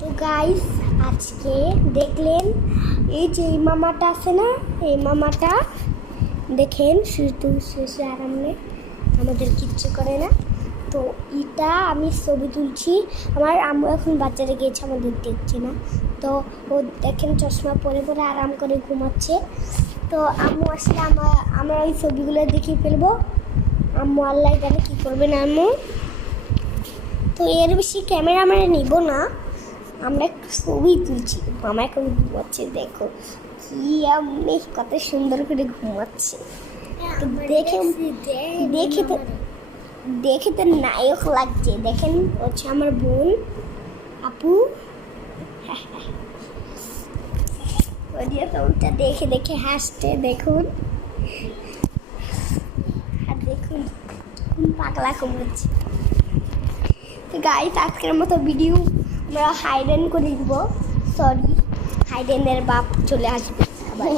তো গাইস আজকে দেখলেন এই যে এই মামাটা আছে না, এই মামাটা দেখেন শুধু শুয়ে আরাম নেই, আমাদের কিচ্ছু করে না। তো এটা আমি ছবি তুলছি, আমার আম্মু এখন বাচ্চারা গিয়েছে, আমাদের দেখছে না। তো ও দেখেন চশমা পরে পরে আরাম করে ঘুমাচ্ছে। তো আম্মু আসলে আমরা ওই ছবিগুলো দেখিয়ে ফেলবো। আম্মু আল্লাহ জানে কী করবে না আম্মু। তো এর বেশি ক্যামেরা আমরা নিব না, আমরা একটু ছবি তুলছি। মামা এখন ঘুমাচ্ছে, দেখো কি আমি কত সুন্দর করে ঘুমাচ্ছে। তো দেখে তো নায়ক লাগছে। দেখেন হচ্ছে আমার বোন আপু, তোমটা দেখে দেখে হাসছে। দেখুন আর দেখুন কোন পাগলা ঘুমাচ্ছে। তো গাইস আজকের মতো ভিডিও আমরা হাইডেন করে দিব। সরি, হাইডেনের বাপ চলে আসবে আবার।